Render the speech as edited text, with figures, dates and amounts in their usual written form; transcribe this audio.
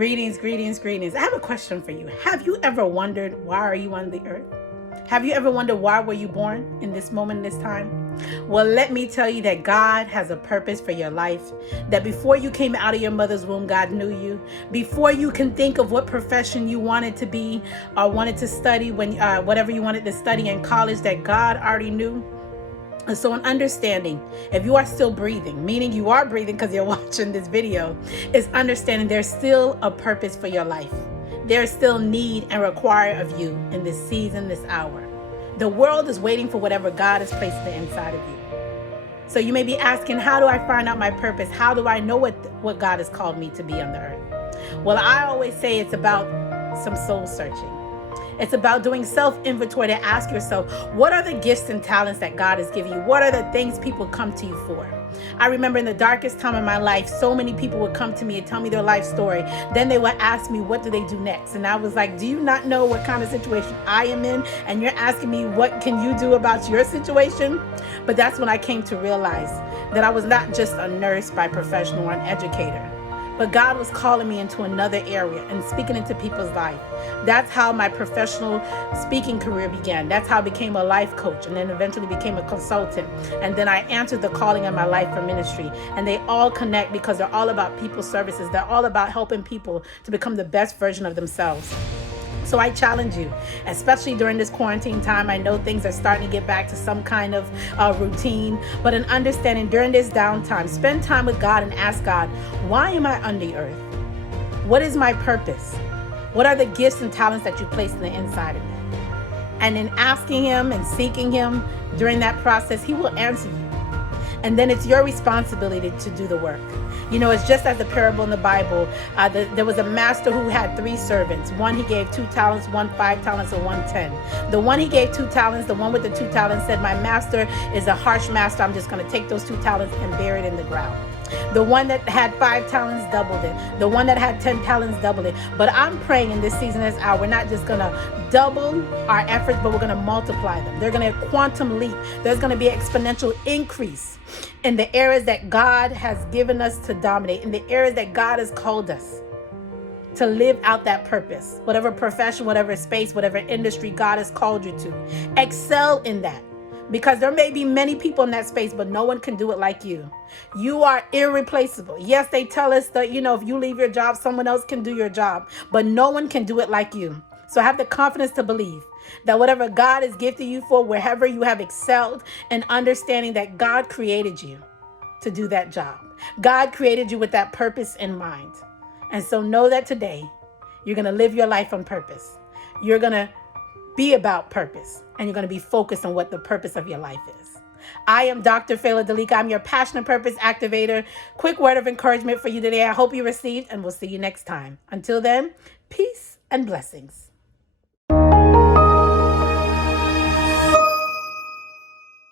Greetings, greetings, greetings. I have a question for you. Have you ever wondered, why are you on the earth? Have you ever wondered, why were you born in this moment, this time? Well, let me tell you that God has a purpose for your life. That before you came out of your mother's womb, God knew you. Before you can think of what profession you wanted to be or wanted to study, when whatever you wanted to study in college, that God already knew. And so an understanding, if you are still breathing, meaning you are breathing because you're watching this video, is understanding there's still a purpose for your life. There's still need and require of you in this season, this hour. The world is waiting for whatever God has placed on the inside of you. So you may be asking, how do I find out my purpose? How do I know what God has called me to be on the earth? Well, I always say it's about some soul searching. It's about doing self-inventory to ask yourself, what are the gifts and talents that God has given you? What are the things people come to you for? I remember in the darkest time of my life, so many people would come to me and tell me their life story. Then they would ask me, what do they do next? And I was like, do you not know what kind of situation I am in? And you're asking me, what can you do about your situation? But that's when I came to realize that I was not just a nurse by profession or an educator. But God was calling me into another area and speaking into people's life. That's how my professional speaking career began. That's how I became a life coach and then eventually became a consultant. And then I answered the calling in my life for ministry. And they all connect because they're all about people services. They're all about helping people to become the best version of themselves. So I challenge you, especially during this quarantine time. I know things are starting to get back to some kind of routine, but an understanding during this downtime, spend time with God and ask God, why am I on the earth? What is my purpose? What are the gifts and talents that you placed on the inside of me? And in asking Him and seeking Him during that process, He will answer you. And then it's your responsibility to do the work. You know, it's just as the parable in the Bible. There was a master who had 3 servants. One he gave 2 talents, one 5 talents, and one 10. The one he gave 2 talents, the one with the 2 talents said, my master is a harsh master. I'm just going to take those 2 talents and bury it in the ground. The one that had 5 talents doubled it. The one that had 10 talents doubled it. But I'm praying in this season, this hour, we're not just going to double our efforts, but we're going to multiply them. They're going to quantum leap. There's going to be exponential increase in the areas that God has given us to dominate, in the areas that God has called us to live out that purpose. Whatever profession, whatever space, whatever industry God has called you to. Excel in that. Because there may be many people in that space, but no one can do it like you. You are irreplaceable. Yes, they tell us that, if you leave your job, someone else can do your job, but no one can do it like you. So have the confidence to believe that whatever God has gifted you for, wherever you have excelled, and understanding that God created you to do that job. God created you with that purpose in mind. And so know that today you're going to live your life on purpose. You're going to be about purpose, and you're going to be focused on what the purpose of your life is. I am Dr. Fayola Delica. I'm your passionate purpose activator. Quick word of encouragement for you today. I hope you received, and we'll see you next time. Until then, peace and blessings.